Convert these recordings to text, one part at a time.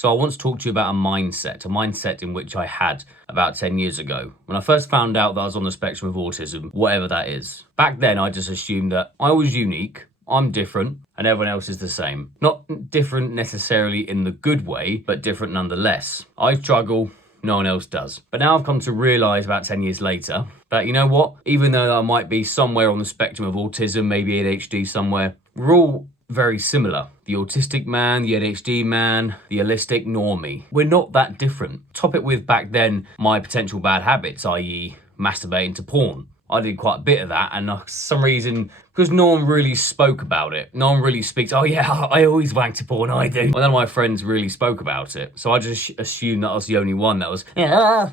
So I want to talk to you about a mindset in which I had about 10 years ago. When I first found out that I was on the spectrum of autism, whatever that is. Back then, I just assumed that I was unique, I'm different, and everyone else is the same. Not different necessarily in the good way, but different nonetheless. I struggle, no one else does. But now I've come to realise about 10 years later that, you know what, even though I might be somewhere on the spectrum of autism, maybe ADHD somewhere, we're all very similar. The autistic man, the ADHD man, the holistic normie. We're not that different. Top it with back then my potential bad habits, i.e. masturbating to porn. I did quite a bit of that, and for some reason, because no one really spoke about it, no one really speaks, oh yeah, I always wank to porn, I do. None of my friends really spoke about it, so I just assumed that I was the only one that was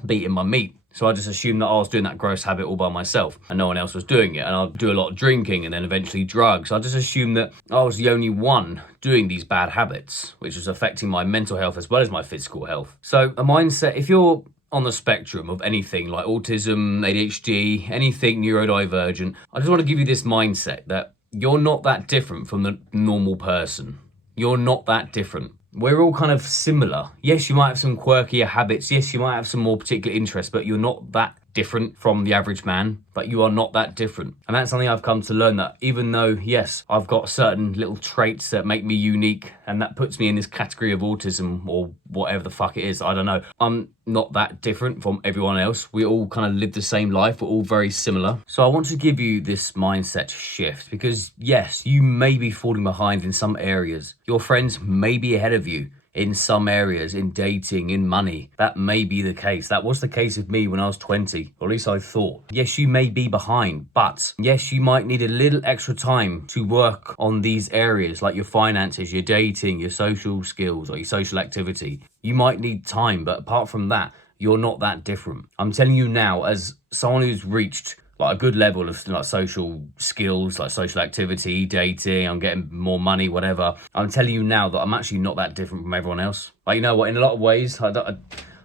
beating my meat. So I just assumed that I was doing that gross habit all by myself and no one else was doing it. And I'd do a lot of drinking and then eventually drugs. I just assumed that I was the only one doing these bad habits, which was affecting my mental health as well as my physical health. So a mindset, if you're on the spectrum of anything like autism, ADHD, anything neurodivergent, I just want to give you this mindset that you're not that different from the normal person. You're not that different. We're all kind of similar. Yes, you might have some quirkier habits. Yes, you might have some more particular interests, but you're not that different from the average man. But you are not that different. And that's something I've come to learn, that even though, yes, I've got certain little traits that make me unique and that puts me in this category of autism or whatever the fuck it is, I don't know. I'm not that different from everyone else. We all kind of live the same life. We're all very similar. So I want to give you this mindset shift because yes, you may be falling behind in some areas. Your friends may be ahead of you in some areas, in dating, in money. That may be the case. That was the case with me when I was 20, or at least I thought. Yes, you may be behind, but yes, you might need a little extra time to work on these areas like your finances, your dating, your social skills, or your social activity. You might need time, but apart from that, you're not that different. I'm telling you now, as someone who's reached like a good level of like social skills, like social activity, dating, I'm getting more money, whatever. I'm telling you now that I'm actually not that different from everyone else. Like, you know what, in a lot of ways, I don't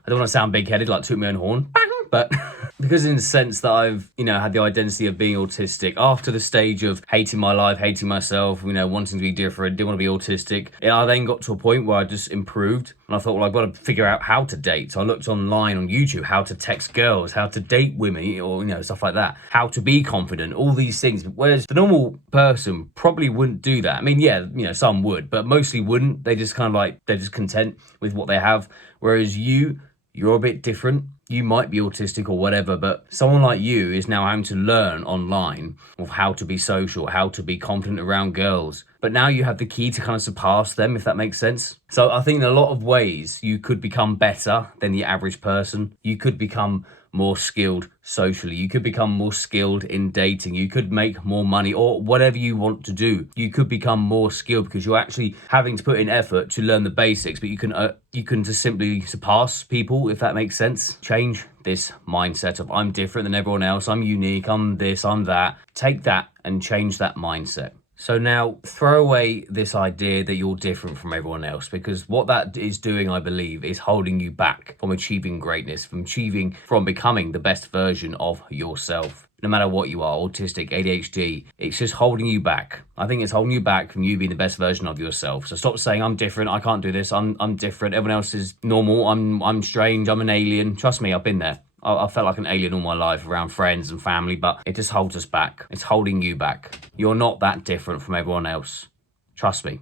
want to sound big-headed, like toot my own horn, but because in the sense that I've, had the identity of being autistic after the stage of hating my life, hating myself, wanting to be different, didn't want to be autistic. I then got to a point where I just improved and I thought, well, I've got to figure out how to date. So I looked online on YouTube, how to text girls, how to date women, or, stuff like that, how to be confident, all these things. Whereas the normal person probably wouldn't do that. I mean, yeah, some would, but mostly wouldn't. They just they're just content with what they have. Whereas you're a bit different. You might be autistic or whatever, but someone like you is now having to learn online of how to be social, how to be confident around girls. But now you have the key to kind of surpass them, if that makes sense. So I think in a lot of ways, you could become better than the average person. You could become more skilled socially. You could become more skilled in dating. You could make more money or whatever you want to do. You could become more skilled because you're actually having to put in effort to learn the basics, but you can just simply surpass people, if that makes sense. Change this mindset of I'm different than everyone else. I'm unique. I'm this, I'm that. Take that and change that mindset. So now throw away this idea that you're different from everyone else, because what that is doing, I believe, is holding you back from achieving greatness, from becoming the best version of yourself. No matter what you are, autistic, ADHD, it's just holding you back. I think it's holding you back from you being the best version of yourself. So stop saying, I'm different, I can't do this, I'm different, everyone else is normal, I'm strange, I'm an alien. Trust me, I've been there. I felt like an alien all my life around friends and family, but it just holds us back. It's holding you back. You're not that different from everyone else. Trust me.